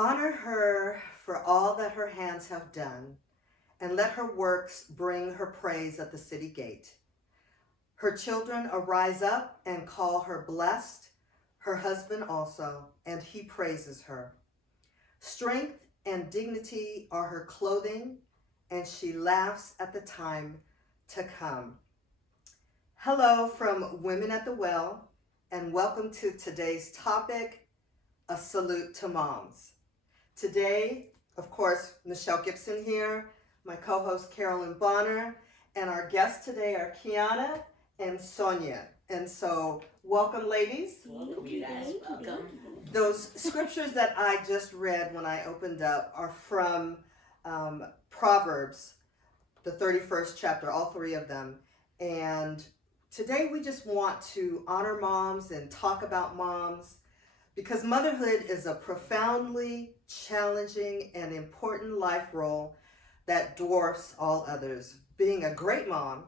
Honor her for all that her hands have done, and let her works bring her praise at the city gate. Her children arise up and call her blessed, her husband also, and he praises her. Strength and dignity are her clothing, and she laughs at the time to come. Hello from Women at the Well, and welcome to today's topic, a salute to moms. Today, of course, Michelle Gibson here, my co-host Carolyn Bonner, and our guests today are Kiana and Sonia. And so, welcome, ladies. Welcome, you guys. Welcome. Those scriptures that I just read when I opened up are from Proverbs, the 31st chapter, all three of them. And today we just want to honor moms and talk about moms, because motherhood is a profoundly challenging and important life role that dwarfs all others. Being a great mom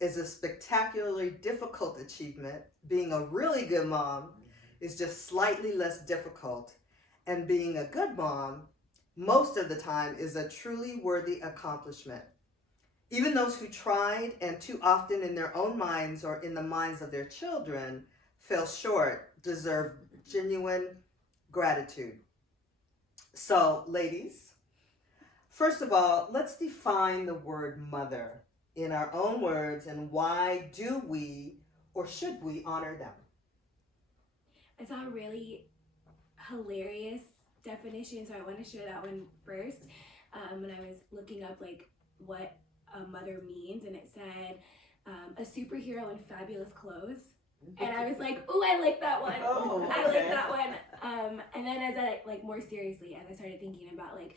is a spectacularly difficult achievement. Being a really good mom is just slightly less difficult. And being a good mom, most of the time, is a truly worthy accomplishment. Even those who tried and too often in their own minds or in the minds of their children fell short deserve genuine gratitude. So, ladies, first of all, let's define the word mother in our own words, and why do we or should we honor them? I saw a really hilarious definition, so I want to share that one first. When I was looking up like what a mother means, and it said a superhero in fabulous clothes. And I was like, "Ooh, I like that one. I like that one." And then as I more seriously, as I started thinking about like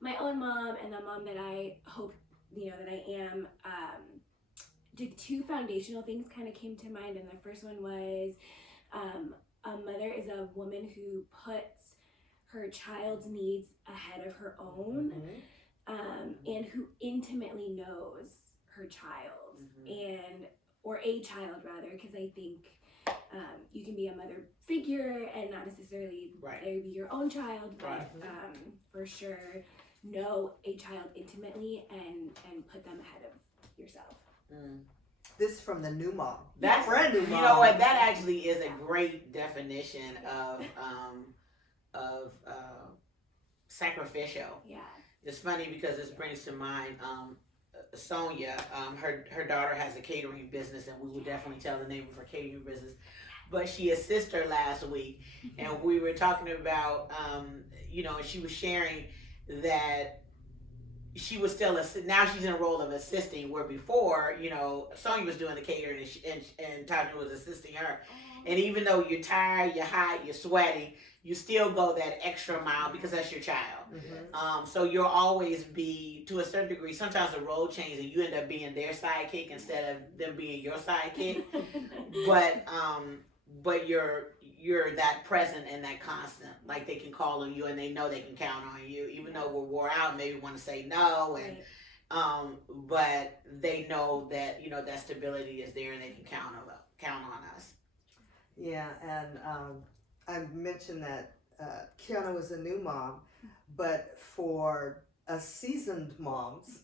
my own mom and the mom that I hope that I am, the two foundational things kind of came to mind. And the first one was a mother is a woman who puts her child's needs ahead of her own, and who intimately knows her child, or a child rather, because I think you can be a mother figure and not necessarily be your own child, but for sure know a child intimately and put them ahead of yourself. This is from the new mom. That's brand new mom. You know what? That actually is a great definition of sacrificial. Yeah. It's funny because this brings to mind Sonia. Her daughter has a catering business, and we will definitely tell the name of her catering business. But she assisted her last week, and we were talking about, and she was sharing that she was still now she's in a role of assisting, where before, Sonia was doing the catering and Tanya was assisting her. And even though you're tired, you're hot, you're sweaty, you still go that extra mile because that's your child. So you'll always be, to a certain degree, sometimes the role changes and you end up being their sidekick instead of them being your sidekick. But you're that present and that constant. Like, they can call on you and they know they can count on you, even though we're wore out, maybe want to say no, and but they know that that stability is there and they can count on us. Yeah, and I mentioned that Kiana was a new mom, but for seasoned moms,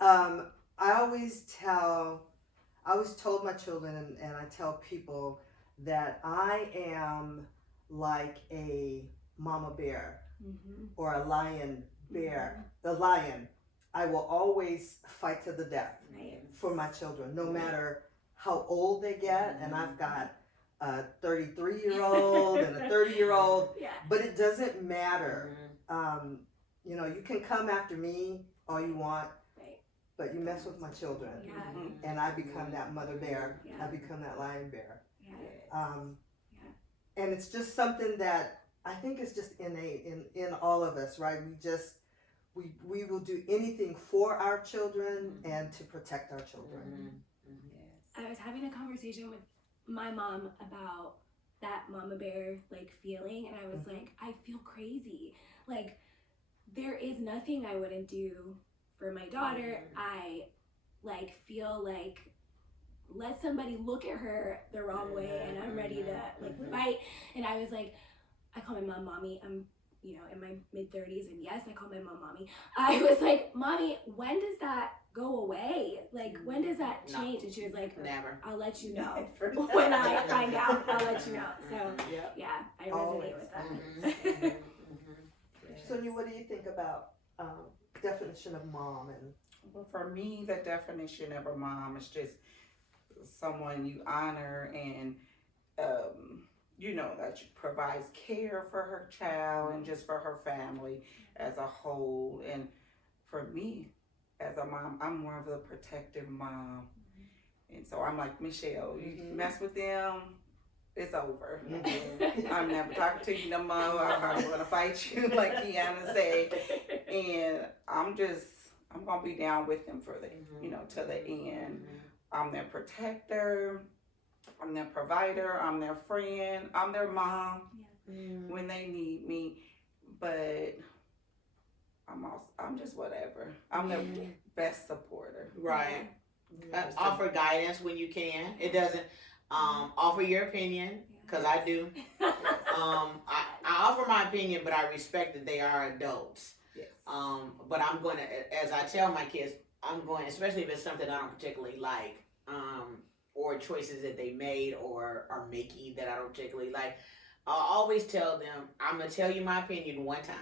I always told my children, and I tell people that I am like a mama bear or a lion bear. The lion, I will always fight to the death for my children, no matter how old they get. And I've got a 33-year-old and a 30-year-old, but it doesn't matter. You can come after me all you want, but you mess with my children, and I become that mother bear. I become that lion bear. And it's just something that I think is just innate in all of us, right? We will do anything for our children and to protect our children. I was having a conversation with my mom about that mama bear feeling, and I was like, I feel crazy. Like, there is nothing I wouldn't do for my daughter. I feel like let somebody look at her the wrong way and I'm ready to fight. And I was like, I call my mom mommy. I'm in my mid-30s, and yes, I call my mom mommy. I was like, Mommy, when does that go away? Like, when does that change? And she was like, Never. I'll let you know. When I find out, I'll let you know. So, yeah, I resonate with that. Sonia, what do you think about definition of mom? And Well, for me, the definition of a mom is just someone you honor and, that she provides care for her child and just for her family as a whole. And for me, as a mom, I'm more of a protective mom. And so I'm like, Michelle, you mess with them, it's over. I'm never talking to you no more. I'm going to fight you, like Kiana said. And I'm going to be down with them for to the end. I'm their protector. I'm their provider. I'm their friend. I'm their mom when they need me. But I'm just whatever. I'm their best supporter. Right. Offer guidance when you can. It doesn't offer your opinion, because I do. I offer my opinion, but I respect that they are adults. Yes. But I'm going to, as I tell my kids, I'm going, especially if it's something I don't particularly like, or choices that they made or are making that I don't particularly like, I'll always tell them, I'm going to tell you my opinion one time,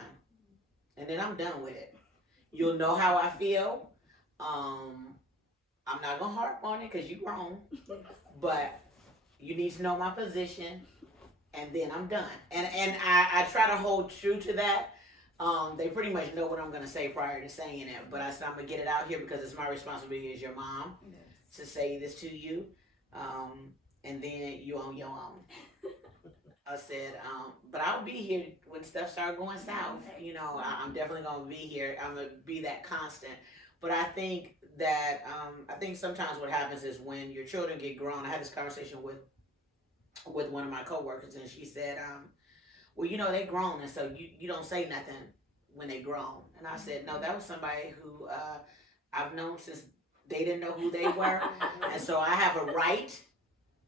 and then I'm done with it. You'll know how I feel. I'm not going to harp on it because you're grown, but you need to know my position, and then I'm done. And I try to hold true to that. They pretty much know what I'm going to say prior to saying it, but I said I'm going to get it out here because it's my responsibility as your mom to say this to you, and then you on your own. I said, but I'll be here when stuff starts going south. I'm definitely going to be here. I'm going to be that constant. But I think that, sometimes what happens is when your children get grown, I had this conversation with one of my coworkers, and she said, well, they grown, and so you don't say nothing when they grown. And I said, no, that was somebody who I've known since they didn't know who they were. And so I have a right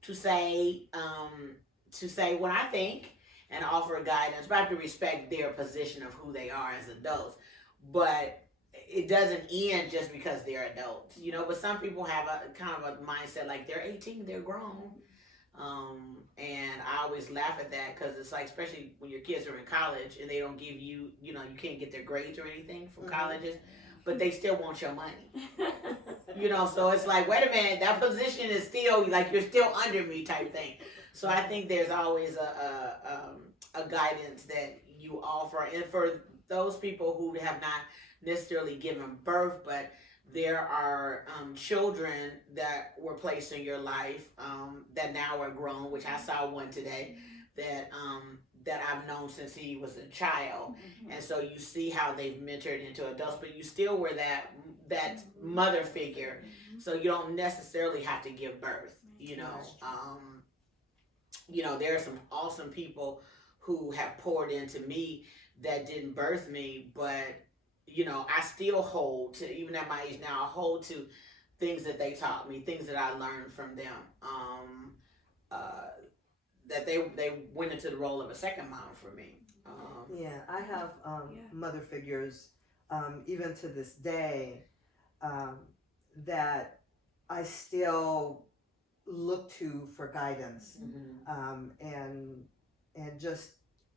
to say what I think and offer guidance, but I have to respect their position of who they are as adults. But it doesn't end just because they're adults, but some people have a kind of a mindset like they're 18, they're grown. And I always laugh at that because it's like, especially when your kids are in college and they don't give you, you can't get their grades or anything from colleges, but they still want your money. So it's like, wait a minute, that position is still like, you're still under me type thing. So I think there's always a guidance that you offer. And for those people who have not necessarily given birth, but there are children that were placed in your life that now are grown, which I saw one today that I've known since he was a child. And so you see how they've mentored into adults, but you still were that mother figure. So you don't necessarily have to give birth, there are some awesome people who have poured into me that didn't birth me, but I still hold to, even at my age now, I hold to things that they taught me, things that I learned from them, that they went into the role of a second mom for me. I have mother figures, even to this day, that I still look to for guidance, and just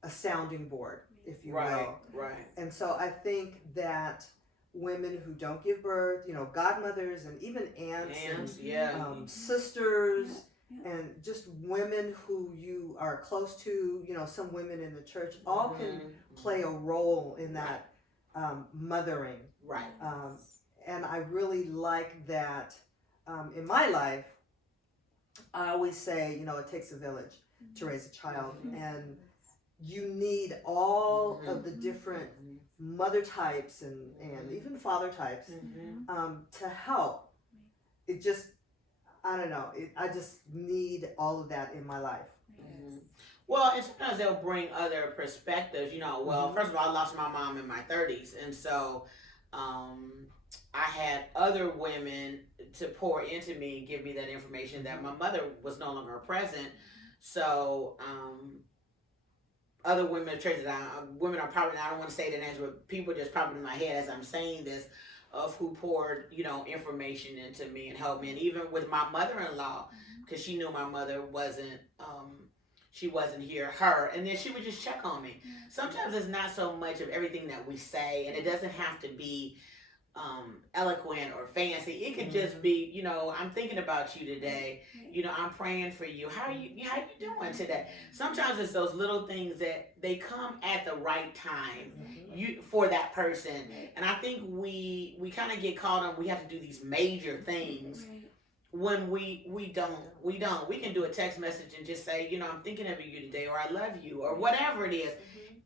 a sounding board, if you will. Right. And so I think that women who don't give birth, godmothers and even aunts and sisters, and just women who you are close to, some women in the church, all can play a role in that mothering. Right. And I really like that in my life. I always say, it takes a village to raise a child, and you need all of the different mother types and even father types to help. It just, I don't know, I just need all of that in my life. Well, and sometimes they'll bring other perspectives, first of all, I lost my mom in my 30s, and so I had other women to pour into me and give me that information that my mother was no longer present. So other women of churches, women are probably, I don't want to say the names, but people just popping in my head as I'm saying this, of who poured, information into me and helped me. And even with my mother-in-law, because she knew my mother wasn't, she wasn't here, and then she would just check on me. Sometimes it's not so much of everything that we say, and it doesn't have to be eloquent or fancy. It could just be, I'm thinking about you today. I'm praying for you. How you doing today? Sometimes it's those little things that they come at the right time for that person. And I think we kind of get caught on, we have to do these major things when we don't. We can do a text message and just say, I'm thinking of you today, or I love you, or whatever it is.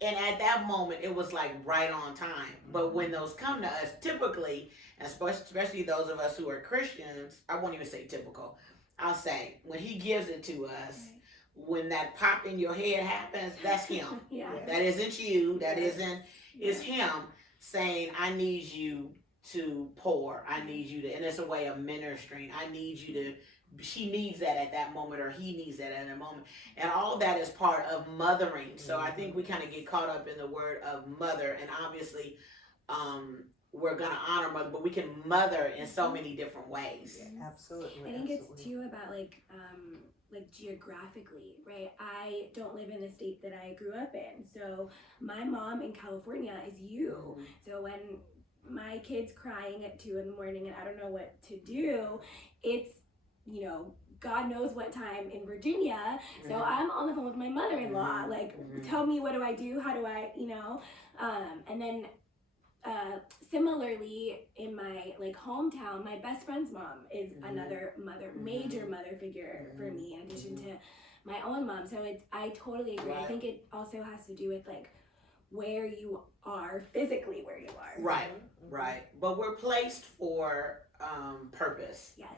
And at that moment, it was like right on time. But when those come to us, typically, and especially those of us who are Christians, I won't even say typical, I'll say, when he gives it to us, when that pop in your head happens, that's him. That isn't you. That isn't, it's him saying, I need you to pour. I need you to, and it's a way of ministering. I need you to, she needs that at that moment, or he needs that at that moment. And all that is part of mothering. So I think we kind of get caught up in the word of mother, and obviously we're going to honor mother, but we can mother in so many different ways. Absolutely. I think it's too about like geographically, right? I don't live in the state that I grew up in. So my mom in California is you. So when my kid's crying at 2 a.m. and I don't know what to do, it's, God knows what time in Virginia. So I'm on the phone with my mother-in-law, like, tell me, what do I do? How do I, and then similarly in my hometown, my best friend's mom is another major mother figure for me, in addition to my own mom. So I totally agree. I think it also has to do with where you are physically, where you are. Right. But we're placed for purpose. Yes.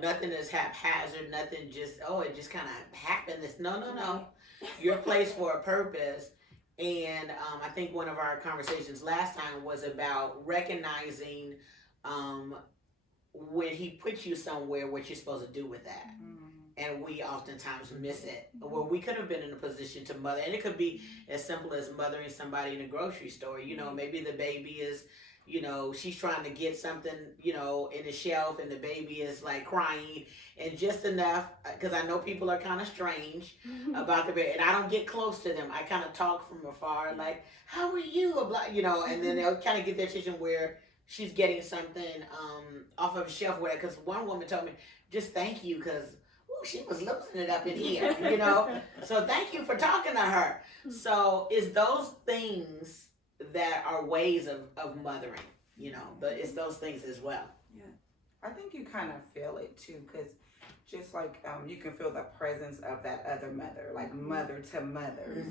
Nothing is haphazard, nothing just, it just kind of happened. No. You're placed for a purpose. And I think one of our conversations last time was about recognizing when he puts you somewhere, what you're supposed to do with that. And we oftentimes miss it. Well, we could have been in a position to mother, and it could be as simple as mothering somebody in a grocery store. Maybe the baby is, she's trying to get something, in the shelf, and the baby is crying, and just enough, because I know people are kind of strange about the baby, and I don't get close to them. I kind of talk from afar, like, how are you? And then they'll kind of get their attention where she's getting something off of a shelf with it. Because one woman told me, just thank you, because she was losing it up in here, So thank you for talking to her. So it's those things that are ways of mothering, it's those things as well. Yeah. I think you kind of feel it too, because just you can feel the presence of that other mother, mother to mothers,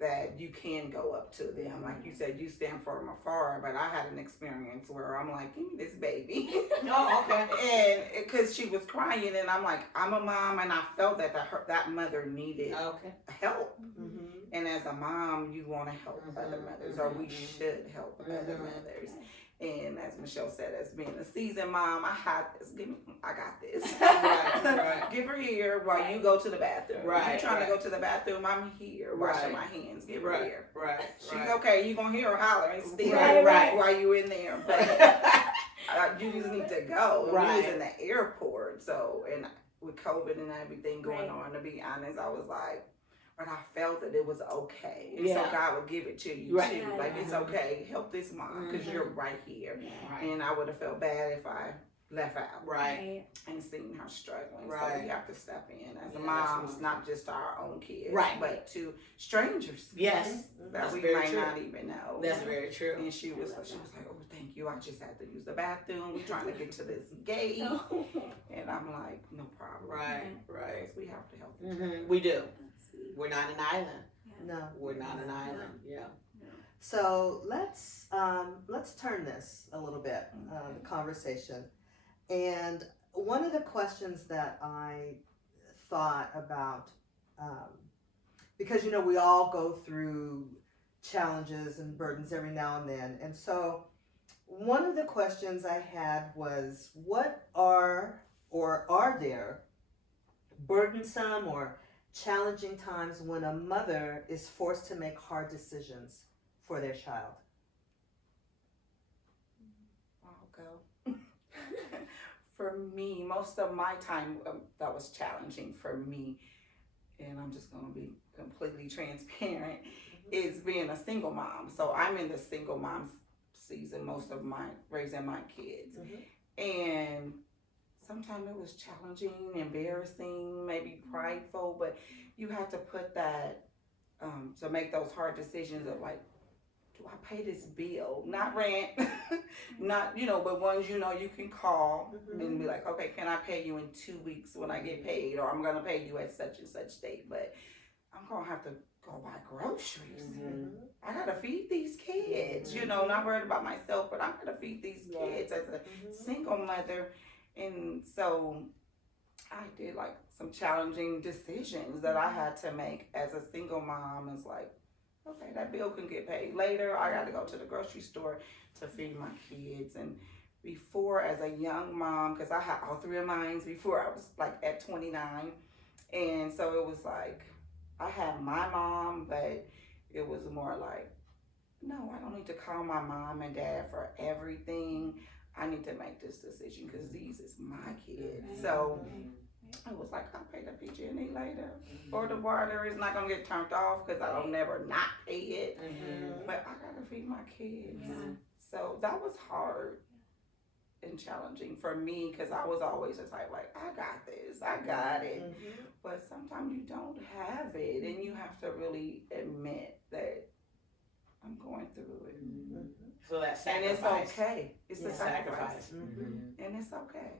that you can go up to them. Like you said, you stand from afar, but I had an experience where I'm like, give me this baby. Oh, okay. And because she was crying, and I'm like, I'm a mom, and I felt that that mother needed help. And as a mom, you want to help other mothers, or we should help other mothers. And as Michelle said, as being a seasoned mom, I got this. Right. Give her here while you go to the bathroom. Right. You're trying to go to the bathroom, I'm here washing my hands. Give her here. Right. She's okay. You're going to hear her hollering still while you're in there. But you just need to go. Right. We was in the airport. So, and with COVID and everything going on, to be honest, I was like, but I felt that it was okay. And so God would give it to you too. It's okay. Help this mom, because you're right here. And I would have felt bad if I left out. And seen her struggling. So we have to step in as a mom, not just to our own kids, but to strangers. Yes. That we might not even know. That's very true. And she was like, oh, thank you. I just had to use the bathroom. We're trying to get to this gate. And I'm like, no problem. Right. We have to help each other. We do. We're not an island. No. We're not an island. Yeah. So let's turn this a little bit, the conversation. And one of the questions that I thought about, because we all go through challenges and burdens every now and then, and so one of the questions I had was, what are there burdensome or challenging times when a mother is forced to make hard decisions for their child. I'll go. For me, most of my time that was challenging for me, and I'm just going to be completely transparent, is being a single mom. So I'm in the single mom season, most of my raising my kids. And sometimes it was challenging, embarrassing, maybe prideful, but you have to put that, to make those hard decisions of like, do I pay this bill? Not rent, not, but ones you can call and be like, okay, can I pay you in 2 weeks when I get paid? Or I'm going to pay you at such and such date, but I'm going to have to go buy groceries. I got to feed these kids, not worried about myself, but I'm going to feed these kids as a single mother. And so I did like some challenging decisions that I had to make as a single mom. It's like, okay, that bill can get paid later. I got to go to the grocery store to feed my kids. And before, as a young mom, because I had all three of mine before I was like at 29. And so it was like, I had my mom, but it was more like, no, I don't need to call my mom and dad for everything. I need to make this decision because these is my kids. So I was like, I'll pay the PG&E later. Or the water is not going to get turned off because I'll never not pay it. But I got to feed my kids. So that was hard and challenging for me because I was always the type like, I got this, I got it. But sometimes you don't have it and you have to really admit that I'm going through it. So that sacrifice. And it's okay. It's a sacrifice. And it's okay.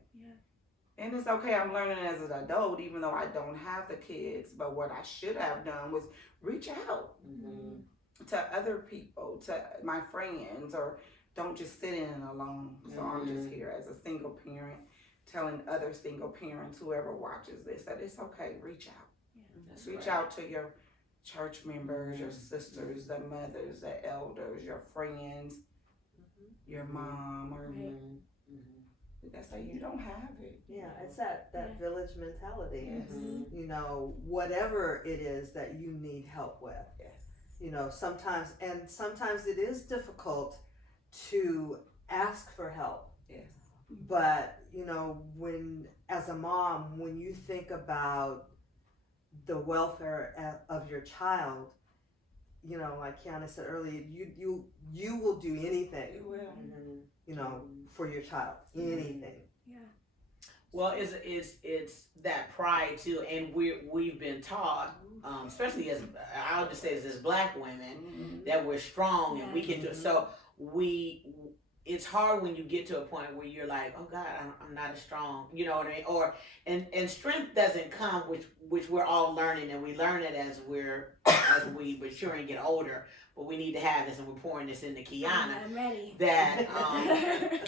And it's okay, I'm learning as an adult, even though I don't have the kids, but what I should have done was reach out to other people, to my friends, or don't just sit in alone. So I'm just here as a single parent, telling other single parents, whoever watches this, that it's okay, reach out. Reach out to your church members, your sisters, the mothers, the elders, your friends, your mom, or that's like you don't have it. Yeah, it's that village mentality. Whatever it is that you need help with. Sometimes it is difficult to ask for help. But, when, as a mom, when you think about the welfare of your child, like Kiana said earlier, you will do anything. You will. For your child, anything. Well, it's that pride too, and we've been taught, especially as I'll just say as Black women, that we're strong and we can do. So it's hard when you get to a point where you're like, oh God, I'm not as strong, you know what I mean? And strength doesn't come, which we're all learning, and we learn it as we mature and get older. But we need to have this, and we're pouring this into Kiana. I'm ready. That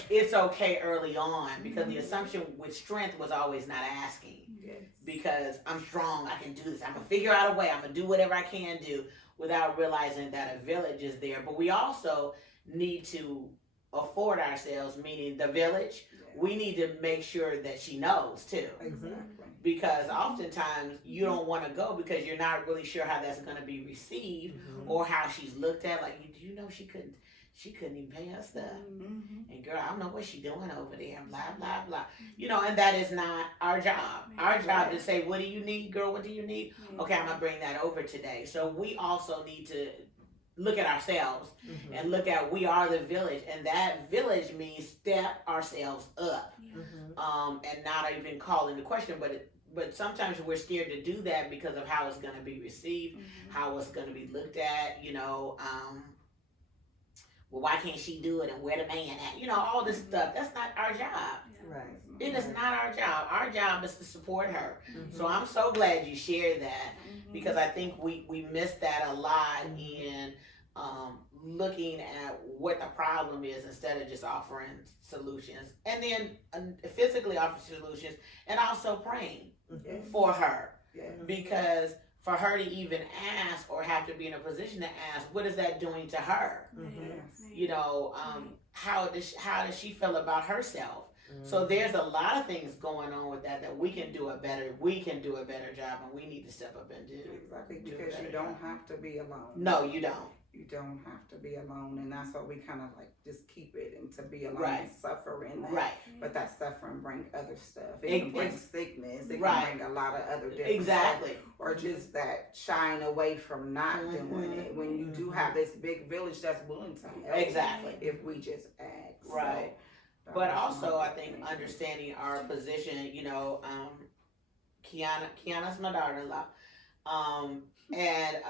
it's okay early on, because the assumption with strength was always not asking. Because I'm strong, I can do this. I'm gonna figure out a way. I'm gonna do whatever I can do, without realizing that a village is there. But we also need to afford ourselves, meaning the village. We need to make sure that she knows too. Because oftentimes you don't want to go because you're not really sure how that's going to be received or how she's looked at. Like, do you know she couldn't even pay her stuff? And girl, I don't know what she's doing over there, blah, blah, blah. And that is not our job. Our job is to say, what do you need, girl? What do you need? Okay, I'm going to bring that over today. So we also need to look at ourselves and look at we are the village, and that village means step ourselves up, and not even call into question, but sometimes we're scared to do that because of how it's going to be received, how it's going to be looked at, well, why can't she do it, and where the man at, all this stuff. That's not our job. It is not our job. Our job is to support her. So I'm so glad you shared that, because I think we miss that a lot in looking at what the problem is instead of just offering solutions, and then physically offer solutions, and also praying for her, because for her to even ask or have to be in a position to ask, what is that doing to her? How does she feel about herself? So there's a lot of things going on with that we can do a better job, and we need to step up and do. Exactly, do a because you better don't job. have to be alone. No, you don't. You don't have to be alone, and that's why we kind of like just keep it and to be alone Right. and suffer in that. Right. But that suffering bring other stuff. It It- can bring it's- sickness. It Right. can bring a lot of other different Exactly. stuff. Or just that shying away from not doing it. When you do have this big village that's willing to help. Exactly. If we just ask. Right. So, But that was also, my I think thing. understanding our position, Kiana's my daughter-in-law, and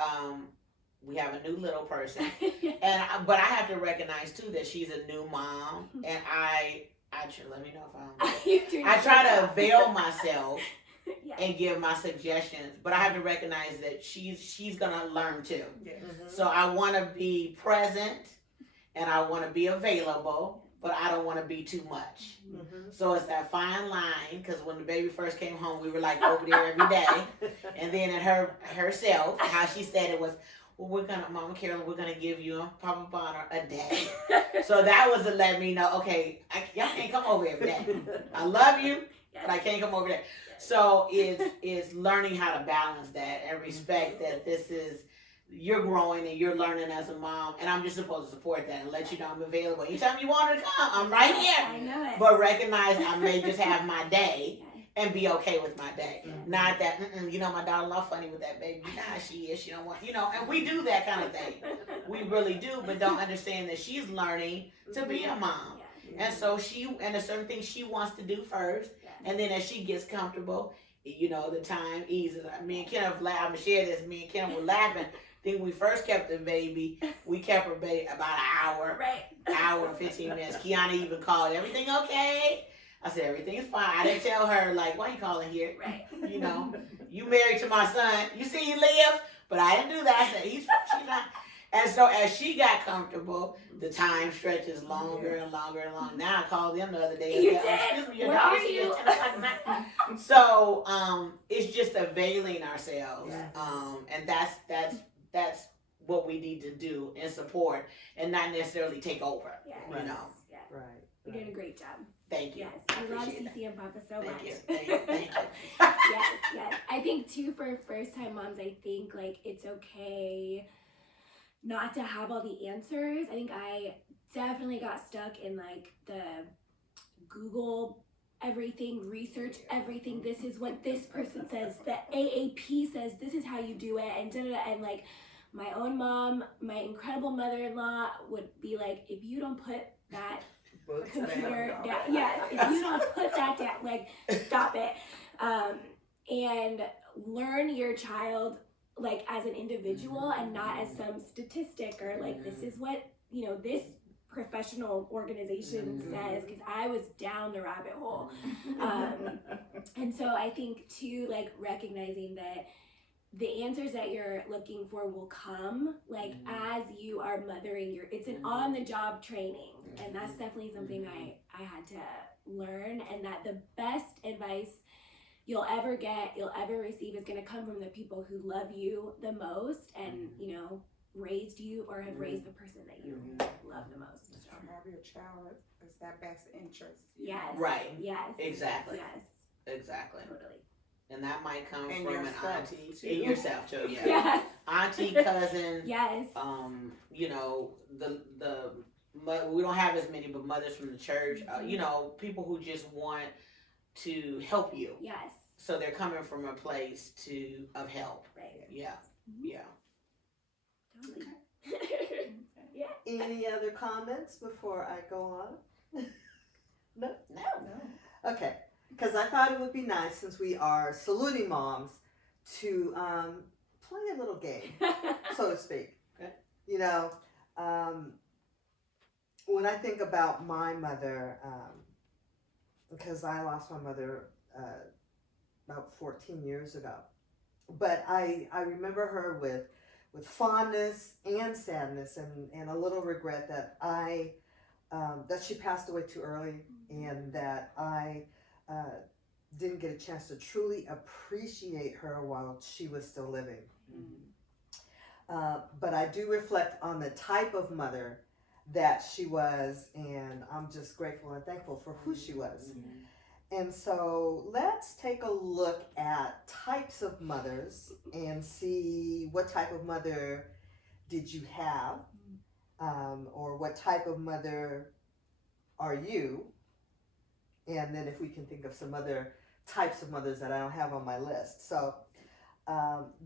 we have a new little person, but I have to recognize too that she's a new mom, and I let me know if I try to avail myself Yes. and give my suggestions, but I have to recognize that she's gonna learn too. Yes. So I want to be present, and I want to be available, but I don't want to be too much. So it's that fine line, because when the baby first came home, we were like over there every day. And then at herself, how she said it was, well, Mama Carolyn, we're going to give you Papa Bonner a day. So that was to let me know, okay, y'all can't come over every day. I love you, but I can't come over there. So it's learning how to balance that and respect that you're growing and you're learning as a mom, and I'm just supposed to support that and let you know I'm available. Anytime you want her to come, I'm right here. I know it. But recognize I may just have my day and be okay with my day. Not that, my daughter-in-law funny with that baby. Nah, she is. She don't want, and we do that kind of thing. We really do, but don't understand that she's learning to be a mom. And so there's certain things she wants to do first, and then as she gets comfortable, the time eases. Me and Kenneth laugh. I'm gonna share this. Me and Kenneth were laughing. I think we first kept the baby. We kept her baby about an hour, hour and 15 minutes. Kiana even called, everything okay? I said, everything's fine. I didn't tell her, like, why you calling here? Right. You married to my son. You see he lives? But I didn't do that. I said, she's not. And so as she got comfortable, the time stretches longer and longer and longer. Now I called them the other day. You and said, did? Excuse me, your Where daughter's are here you? at 10 o'clock at night. So it's just availing ourselves. Yes. And that's what we need to do and support, and not necessarily take over. Yes. Right. Yes. Right. You're doing a great job. Thank you. Yes. We love Appreciate that. CCM Papa so Thank much. you. Thank you. Yes. I think too, for first time moms, I think like it's okay not to have all the answers. I think I definitely got stuck in like the Google everything, research everything. This is what this person says. The AAP says this is how you do it, and and like my own mom, my incredible mother-in-law would be like, if you don't put that Books computer down. down, yes, if you don't put that down, like stop it, and learn your child like as an individual and not as some statistic or like this is what this professional organization says, because I was down the rabbit hole. And so I think too, like recognizing that the answers that you're looking for will come like as you are mothering it's an on-the-job training, and that's definitely something I had to learn, and that the best advice you'll ever receive is going to come from the people who love you the most and raised you or have raised the person that you love the most. To have your child as that best interest. Yes. Right. Yes. Exactly. Yes. Exactly. Totally. And that might come And from yourself, an auntie. too. And yourself too, yeah. Yes. Auntie, cousin. Yes. We don't have as many, but mothers from the church. People who just want to help you. Yes. So they're coming from a place of help. Right. Yeah. Yeah. Totally. Any other comments before I go on? No? No. Okay. Because I thought it would be nice, since we are saluting moms, to play a little game, so to speak. Okay. When I think about my mother, because I lost my mother about 14 years ago, but I remember her with fondness and sadness and a little regret that that she passed away too early, and that I didn't get a chance to truly appreciate her while she was still living. But I do reflect on the type of mother that she was, and I'm just grateful and thankful for who she was. And so let's take a look at types of mothers and see what type of mother did you have, or what type of mother are you, and then if we can think of some other types of mothers that I don't have on my list. So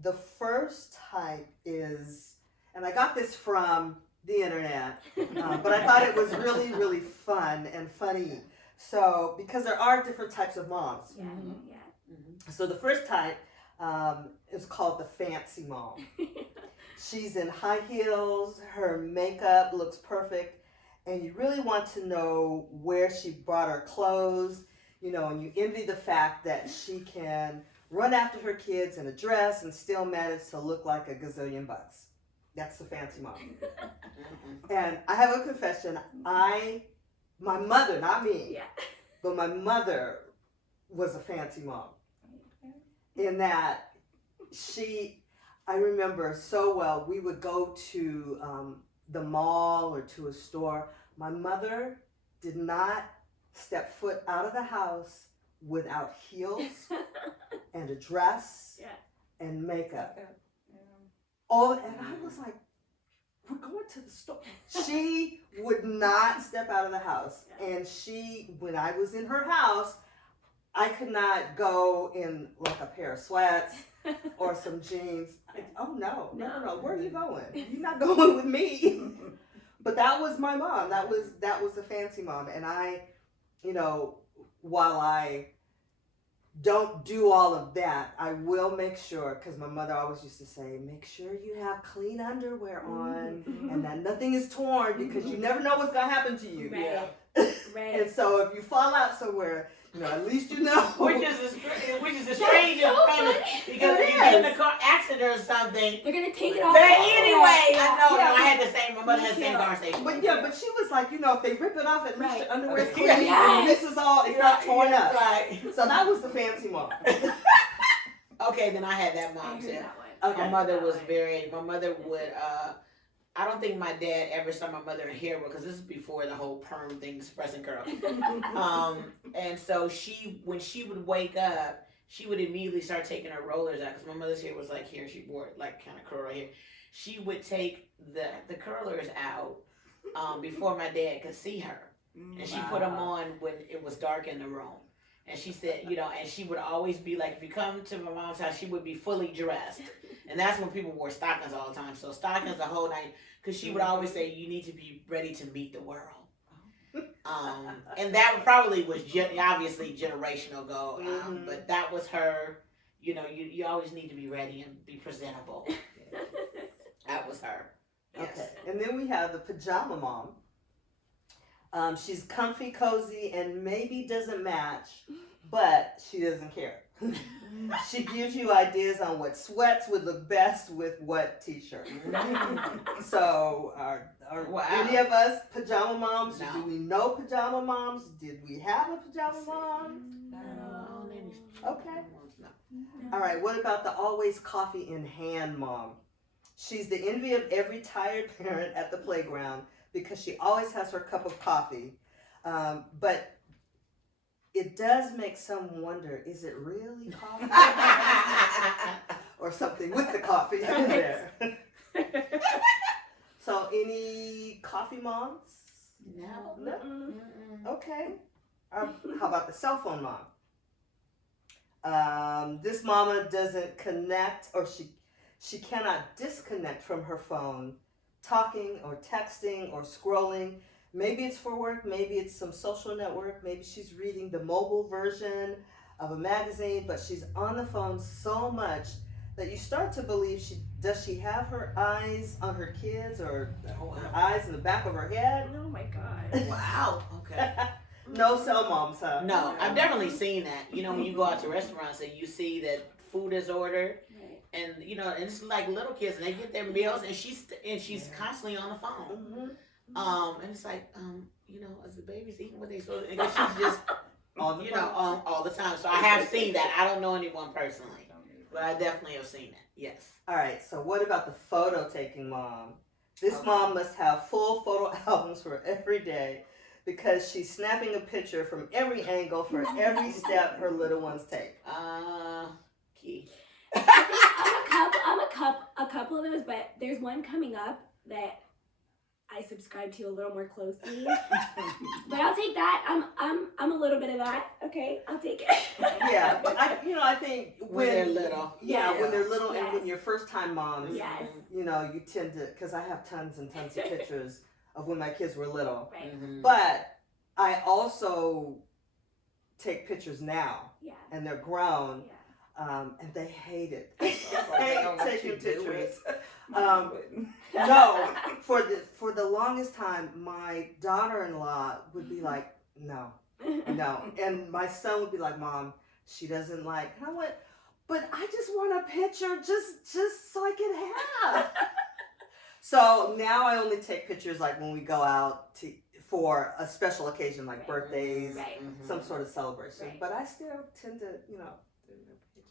the first type is, and I got this from the internet, but I thought it was really, really fun and funny. So, because there are different types of moms. Yeah. So the first type is called the fancy mom. She's in high heels, her makeup looks perfect, and you really want to know where she bought her clothes, and you envy the fact that she can run after her kids in a dress and still manage to look like a gazillion bucks. That's the fancy mom. And I have a confession. My mother, not me, but my mother was a fancy mom. In that I remember so well, we would go to the mall or to a store. My mother did not step foot out of the house without heels and a dress and makeup. And I was like, we're going to the store. She would not step out of the house. And when I was in her house, I could not go in like a pair of sweats or some jeans. Oh no, where are you going? You're not going with me. But that was my mom. That was a fancy mom. And I, while I don't do all of that, I will make sure, because my mother always used to say, make sure you have clean underwear on and that nothing is torn, because you never know what's going to happen to you. Right. And so if you fall out somewhere, at least you know. Which is the strangest premise, because if you get in a car accident or something, they're gonna take it off. Anyway, I had the same. My mother had the same conversation. But she was like, if they rip it off, at least your underwear is clean. Yes. This is all, it's not torn up. Right. So that was the fancy mom. Okay, then I had that mom too. Okay. My mother would. I don't think my dad ever saw my mother in hair, because this is before the whole perm thing, this pressing curl. And so when she would wake up, she would immediately start taking her rollers out, because my mother's hair was like here, she wore it like kind of curl right here. She would take the curlers out before my dad could see her, and she put them on when it was dark in the room. And she said, and she would always be like, if you come to my mom's house, she would be fully dressed. And that's when people wore stockings all the time. So stockings the whole night, because she would always say, you need to be ready to meet the world. And that probably was obviously generational ago, but that was her, you always need to be ready and be presentable. That was her. Yes. Okay, and then we have the pajama mom. She's comfy, cozy, and maybe doesn't match, but she doesn't care. She gives you ideas on what sweats would look best with what t-shirt. So, are any of us pajama moms? No. Do we know pajama moms? Did we have a pajama mom? No. Okay. All right, what about the always coffee in hand mom? She's the envy of every tired parent at the playground because she always has her cup of coffee. But it does make some wonder, is it really coffee? Or something with the coffee in there. So any coffee moms? No. Okay. How about the cell phone mom? This mama doesn't connect, or she cannot disconnect from her phone, talking or texting or scrolling. Maybe it's for work, maybe it's some social network, maybe she's reading the mobile version of a magazine, but she's on the phone so much that you start to believe does she have her eyes on her kids, or her eyes in the back of her head? Oh my God. Wow. Okay. No cell moms, huh? No, I've definitely seen that. When you go out to restaurants and you see that food is ordered, and and it's like little kids, and they get their meals, and she's constantly on the phone. And it's like, as the baby's eating what they supposed to, and she's just all the time. So I have seen that. I don't know anyone personally, but I definitely have seen it. Yes. All right. So what about the photo taking mom? This Okay. mom must have full photo albums for every day because she's snapping a picture from every angle for every step her little ones take. Key. I'm a couple of those, but there's one coming up that I subscribe to a little more closely. But I'll take that. I'm a little bit of that. Okay, I'll take it. Yeah, but I think When they're little. Yeah, Yes. when they're little and Yes. when you're first time moms, Yes. you tend to, because I have tons and tons of pictures of when my kids were little. Right. Mhm. But I also take pictures now, Yeah. and they're grown, Yeah. and they hate it. They don't let taking you do pictures. it. No, for the longest time, my daughter-in-law would be like, no, and my son would be like, Mom, she doesn't like. And I went, but I just want a picture, just so I can have. So now I only take pictures like when we go out for a special occasion like Right. birthdays, Right. Mhm. some sort of celebration. Right. But I still tend to,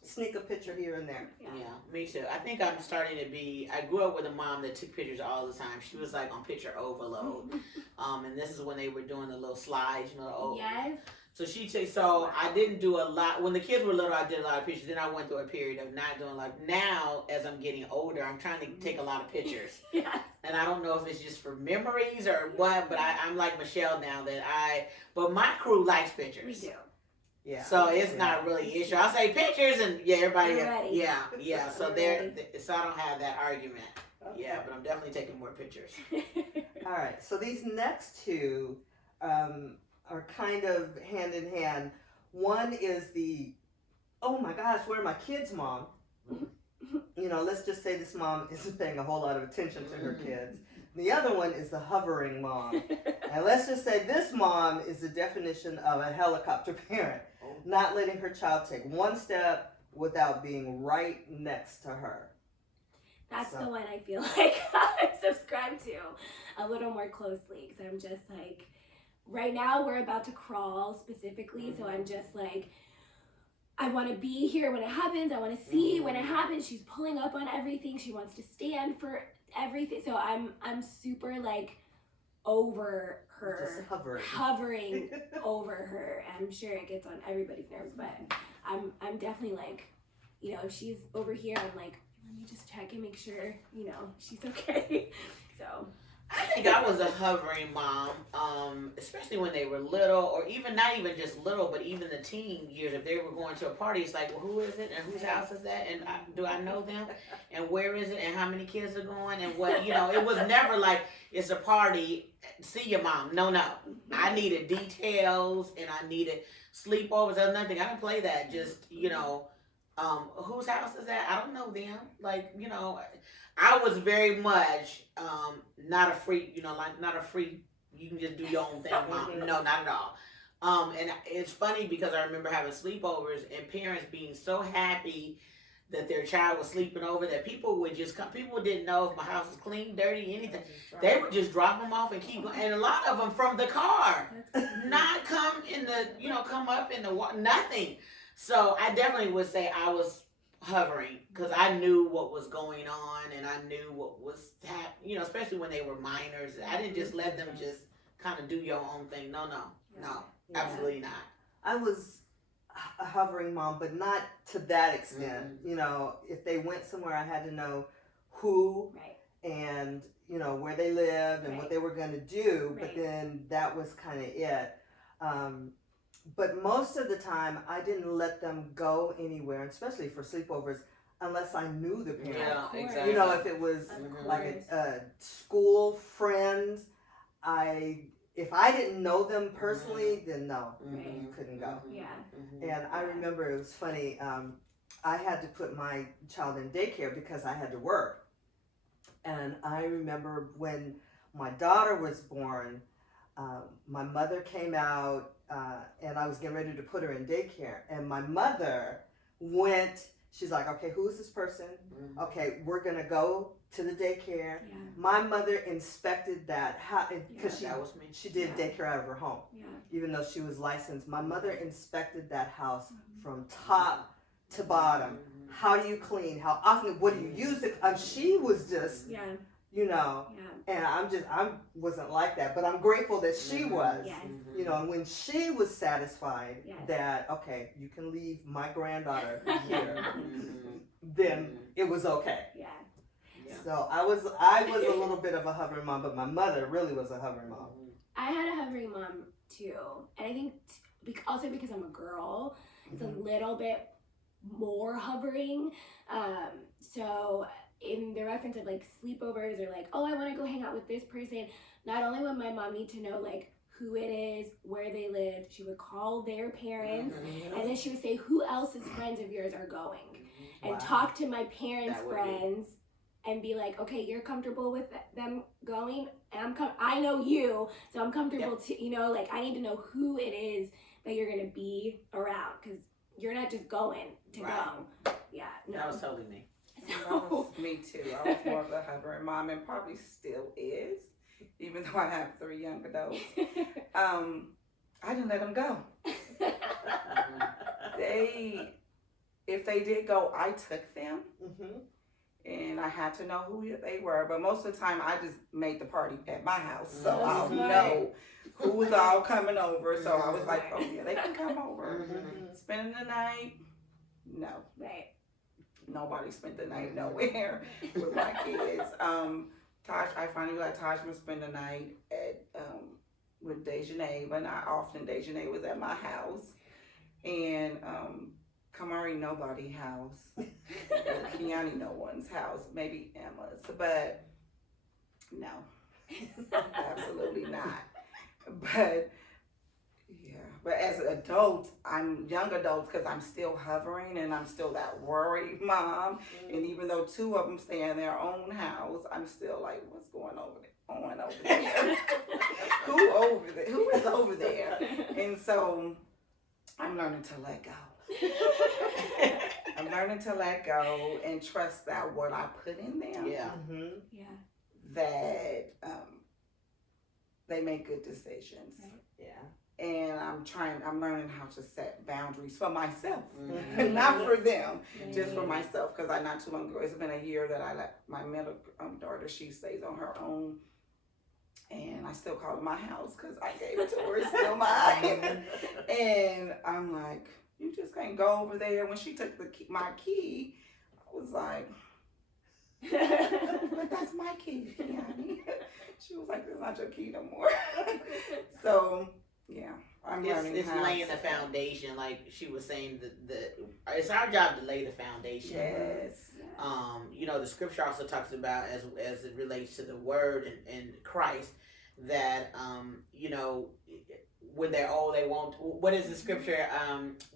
sneak a picture here and there. Yeah. Yeah, me too. I think I'm starting to be. I grew up with a mom that took pictures all the time. She was like on picture overload. And this is when they were doing the little slides, the old. Yes. So she took. So I didn't do a lot when the kids were little. I did a lot of pictures. Then I went through a period of not doing like. Now, as I'm getting older, I'm trying to take a lot of pictures. Yes. And I don't know if it's just for memories or what. But I'm like Michelle now that But my crew likes pictures. We do. Yeah. So it's not really an issue. I'll say pictures and everybody. We're ready. Yeah. So We're so I don't have that argument. Okay. Yeah, but I'm definitely taking more pictures. All right. So these next two are kind of hand in hand. One is the, oh my gosh, where are my kids, Mom? Let's just say this mom isn't paying a whole lot of attention to her kids. The other one is the hovering mom. And let's just say this mom is the definition of a helicopter parent, not letting her child take one step without being right next to her. That's So- the one I feel like I subscribe to a little more closely because I'm just like, right now we're about to crawl specifically, so I'm just like, I want to be here when it happens. I want to see when it happens. She's pulling up on everything. She wants to stand for everything. So I'm super like over her, Just hovering. hovering over her. I'm sure it gets on everybody's nerves, but I'm definitely like, if she's over here, I'm like, let me just check and make sure, she's okay. So I think I was a hovering mom, especially when they were little, or even not even just little, but even the teen years. If they were going to a party, it's like, well, who is it, and whose house is that, and do I know them, and where is it, and how many kids are going, and what, it was never like it's a party. See your mom. No. I needed details, and I needed sleepovers. That's nothing. I didn't play that. Just whose house is that? I don't know them. Like I was very much not a free, not a free, you can just do your own thing, mom. No, not at all. And it's funny because I remember having sleepovers and parents being so happy that their child was sleeping over that people would just come. People didn't know if my house was clean, dirty, anything. They would just drop them off and keep going. And a lot of them from the car, not come in the, come up in the water, nothing. So I definitely would say I was hovering because I knew what was going on and I knew what was happening, especially when they were minors. I didn't just let them just kind of do your own thing. No, absolutely not. I was a hovering mom, but not to that extent. If they went somewhere, I had to know who and, where they lived and what they were going to do. But then that was kind of it. But most of the time, I didn't let them go anywhere, especially for sleepovers, unless I knew the parent. Yeah, Of course. exactly. If it was like a school friends, if I didn't know them personally, then no, you couldn't go. Yeah. And I remember it was funny. I had to put my child in daycare because I had to work. And I remember when my daughter was born, my mother came out and I was getting ready to put her in daycare. And my mother went, she's like, okay, who's this person? Okay, we're going to go to the daycare. Yeah. My mother inspected that because That was me. she did daycare out of her home. Yeah. Even though she was licensed, my mother inspected that house from top to bottom. How do you clean? How often? What do you use? She was just Yeah. you know. Yeah. And I wasn't like that, but I'm grateful that she was. Yes. You know, and when she was satisfied Yes. that, okay, you can leave my granddaughter here, Mhm. then it was okay. Yeah. Yeah. So I was a little bit of a hovering mom, but my mother really was a hovering mom. I had a hovering mom too, and I think also because I'm a girl, it's a little bit more hovering. So in the reference of like sleepovers or like, oh, I want to go hang out with this person, not only would my mom need to know like who it is, where they lived, she would call their parents, and then she would say who else's friends of yours are going, and Wow. talk to my parents' That would friends. And be like, okay, you're comfortable with them going, and I know you, so I'm comfortable to, you know, like I need to know who it is that you're gonna be around, because you're not just going to go. Yeah, no. That was totally me. That was me too. I was more of a hovering mom, and probably still is, even though I have 3 young adults. I didn't let them go. If they did go, I took them. And I had to know who they were, but most of the time I just made the party at my house, so I'll know who was all coming over. So I was like, oh yeah, they can come over. Spending the night? No. Right. Nobody spent the night nowhere with my kids. I finally let Tajma spend the night at with Dejanay, but not often. Dejanay was at my house, and Kamari nobody's house. Kiani no one's house. Maybe Emma's, but no, absolutely not. But yeah, but as adults, I'm young adults because I'm still hovering and I'm still that worried mom. And even though 2 of them stay in their own house, I'm still like, what's going on over there? Who is over there? And so I'm learning to let go. I'm learning to let go and trust that what I put in them, Yeah. that they make good decisions. Right. Yeah. And I'm learning how to set boundaries for myself, not for them, just for myself. Because I not too long ago, it's been a year that I let my middle daughter, she stays on her own. And I still call it my house because I gave it to her, it's still mine. And I'm like, you just can't go over there. When she took my key, I was like, but that's my key, Kiani. She was like, that's not your key no more. So, yeah, I'm learning It's how laying the foundation, like she was saying. It's our job to lay the foundation. Yes. You know, the scripture also talks about as it relates to the word and Christ that you know, when they're old they won't. What is the scripture?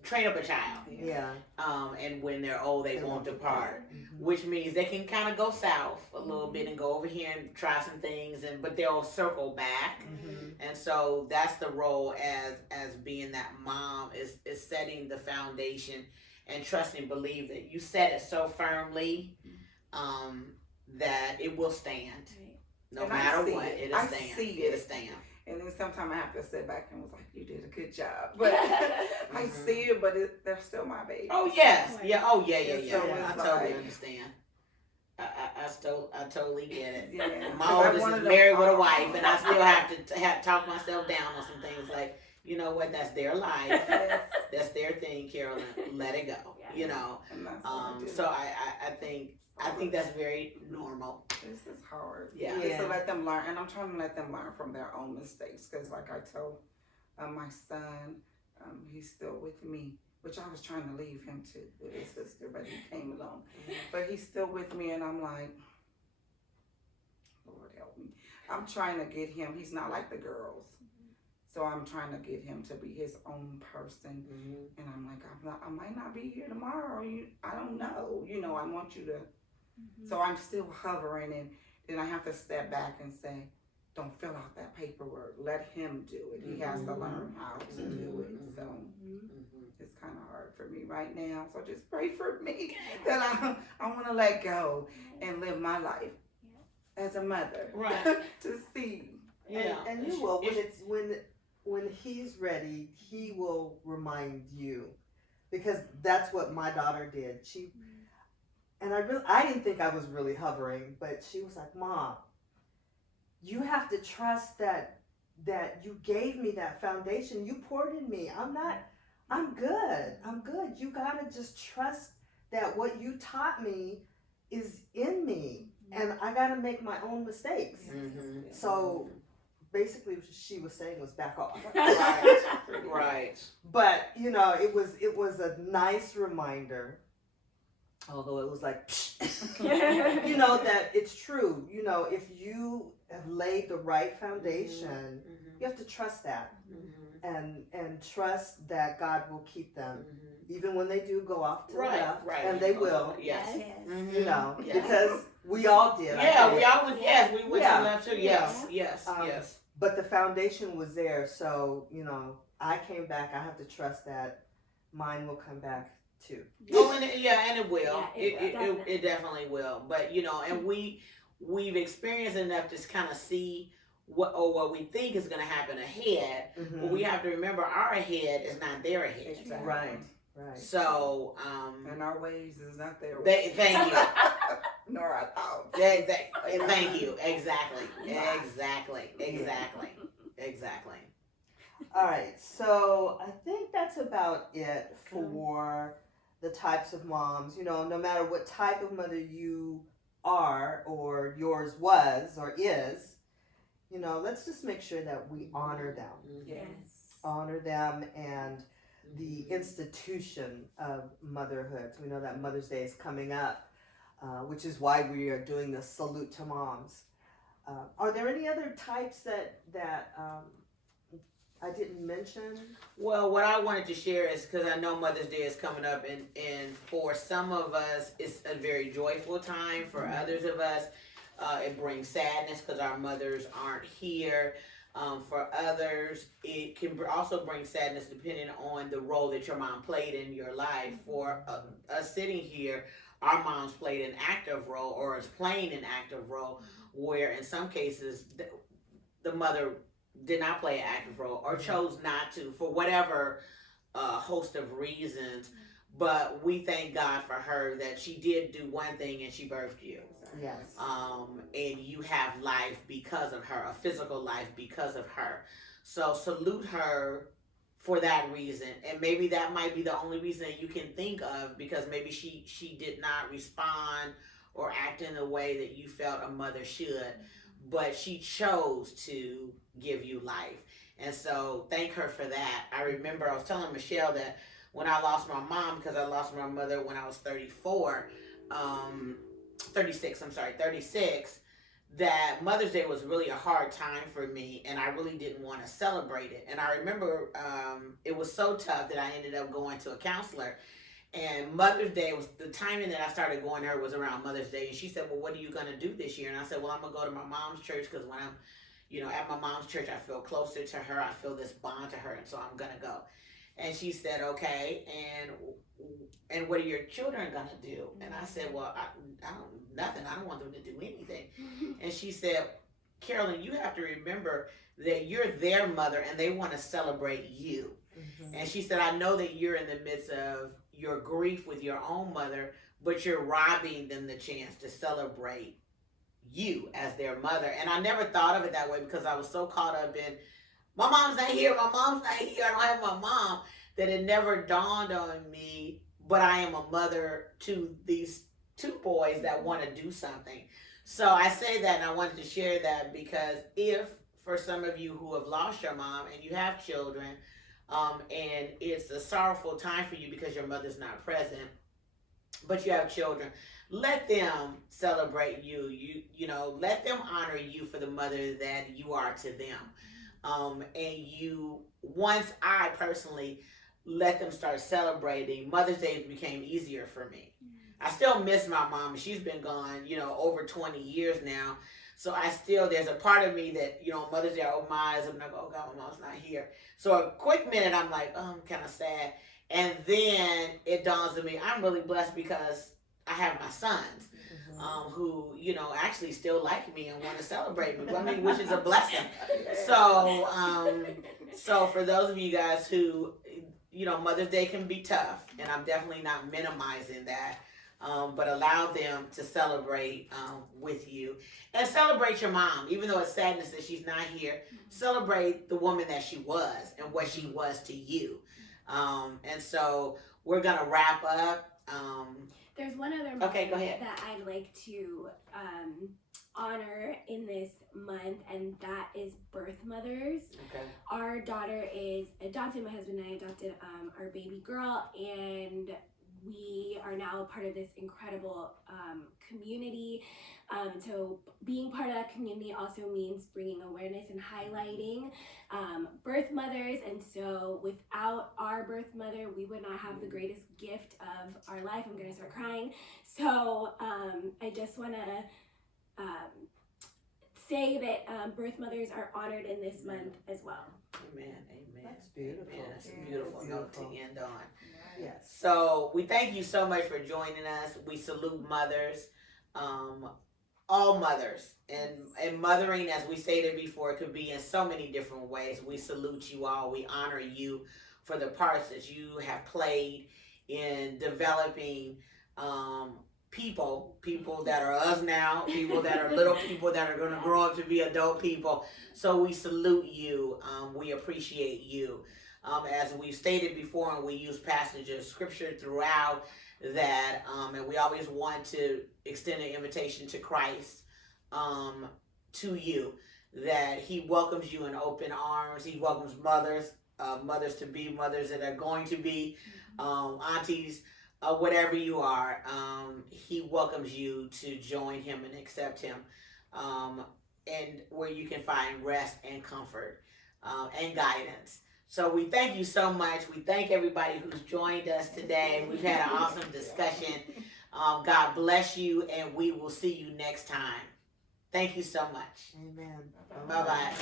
Train up a child. Yeah. And when they're old they won't depart. Which means they can kind of go south a little bit and go over here and try some things, but they'll circle back. And so that's the role as being that mom is setting the foundation and trusting, believe that you set it so firmly that it will stand. No matter what, it'll stand. It'll stand. And then sometimes I have to sit back and was like, you did a good job. But I see it, but they're still my baby. Oh, yes. Yeah. Oh, yeah. So I totally understand. I totally get it. Yeah. My oldest is married with a wife, and I still have to talk myself down on some things like, you know what, that's their life. That's their thing, Carolyn. Let it go. You know. So I think that's very normal. This is hard. Yeah. Just to let them learn, and I'm trying to let them learn from their own mistakes. Because, like I told my son, he's still with me, which I was trying to leave him to with his sister, but he came along. But he's still with me, and I'm like, Lord help me. I'm trying to get him. He's not like the girls. So I'm trying to get him to be his own person. And I'm like, I might not be here tomorrow. I don't know. You know, I want you to. So I'm still hovering, and then I have to step back and say, don't fill out that paperwork. Let him do it. He has to learn how to do it. So it's kind of hard for me right now. So just pray for me that I want to let go and live my life as a mother. Right. To see. Yeah. And you will when he's ready, he will remind you, because that's what my daughter did. And I didn't think I was really hovering, but she was like, Mom, you have to trust that you gave me that foundation. You poured in me. I'm good. You gotta just trust that what you taught me is in me, and I gotta make my own mistakes. Mm-hmm. So basically what she was saying was back off. Right. But it was a nice reminder, although it was like that it's true. If you have laid the right foundation, you have to trust that, and trust that God will keep them even when they do go off to the left, and they will. Yes. Yes. Yes. Because we all did. Yeah, we all went. Yes, we went to the left too. Yeah. Yes. But the foundation was there, so I came back. I have to trust that mine will come back too. Oh, and it will. Yeah, It definitely will. But and we've experienced enough to kind of see what we think is going to happen ahead. Mm-hmm. But we have to remember our ahead is not their ahead. Exactly. Right. So and our ways is not their ways. Thank you. Nor our thoughts. Thank you. Exactly. All right, so I think that's about it for the types of moms. No matter what type of mother you are or yours was or is, let's just make sure that we honor them. Yes. Honor them and the institution of motherhood. We know that Mother's Day is coming up, which is why we are doing the Salute to Moms. Are there any other types that I didn't mention? Well, what I wanted to share is because I know Mother's Day is coming up, and for some of us, it's a very joyful time. For others of us, it brings sadness because our mothers aren't here. For others, it can also bring sadness depending on the role that your mom played in your life. For us sitting here, our moms played an active role or is playing an active role, where in some cases the mother did not play an active role or chose not to for whatever host of reasons. But we thank God for her that she did do one thing and she birthed you. Yes. And you have life because of her, a physical life because of her. So salute her for that reason. And maybe that might be the only reason that you can think of, because maybe she did not respond or act in the way that you felt a mother should, but she chose to give you life. And so thank her for that. I remember I was telling Michelle that when I lost my mom, because I lost my mother when I was 36, that Mother's Day was really a hard time for me, and I really didn't want to celebrate it. And I remember it was so tough that I ended up going to a counselor. And Mother's Day was the timing that I started going to her was around Mother's Day. And she said, well, what are you going to do this year? And I said, well, I'm going to go to my mom's church, because when I'm at my mom's church, I feel closer to her. I feel this bond to her, and so I'm going to go. And she said, okay, and what are your children going to do? And I said, well, nothing. I don't want them to do anything. And she said, Carolyn, you have to remember that you're their mother and they want to celebrate you. Mm-hmm. And she said, I know that you're in the midst of your grief with your own mother, but you're robbing them the chance to celebrate you as their mother. And I never thought of it that way, because I was so caught up in, my mom's not here, I don't have my mom, that it never dawned on me, but I am a mother to these two boys that want to do something. So I say that, and I wanted to share that, because if for some of you who have lost your mom and you have children, and it's a sorrowful time for you because your mother's not present, but you have children, let them celebrate you. Let them honor you for the mother that you are to them. Once I personally let them start celebrating, Mother's Day became easier for me. I still miss my mom. She's been gone, over 20 years now. So there's a part of me that, Mother's Day, I open my eyes up and I go, oh God, my mom's not here. So a quick minute, I'm like, oh, I'm kind of sad. And then it dawns on me, I'm really blessed because I have my sons. Who, actually still like me and want to celebrate me, which is a blessing. So for those of you guys who, Mother's Day can be tough, and I'm definitely not minimizing that. but allow them to celebrate with you and celebrate your mom. Even though it's sadness that she's not here, celebrate the woman that she was and what she was to you. And so we're gonna wrap up. There's one other mother Okay, go ahead. that I'd like to honor in this month, and that is birth mothers. Okay. Our daughter is adopted. My husband and I adopted our baby girl, and we are now a part of this incredible community. So being part of that community also means bringing awareness and highlighting birth mothers. And so without our birth mother, we would not have the greatest gift of our life. I'm going to start crying. So I just want to say that birth mothers are honored in this month as well. Amen. Amen. That's beautiful. Amen. That's a Yeah, beautiful note to beautiful. end on. Yes. So we thank you so much for joining us. We salute mothers, all mothers, and mothering, as we stated before, could be in so many different ways. We salute you all. We honor you for the parts that you have played in developing people that are us now, people that are little people that are going to grow up to be adult people. So we salute you. We appreciate you. As we've stated before, and we use passages of scripture throughout that, and we always want to extend an invitation to Christ to you, that he welcomes you in open arms. He welcomes mothers, mothers to be, mothers that are going to be, aunties, whatever you are. He welcomes you to join him and accept him, and where you can find rest and comfort and guidance. So we thank you so much. We thank everybody who's joined us today. We've had an awesome discussion. God bless you, and we will see you next time. Thank you so much. Amen. Bye-bye.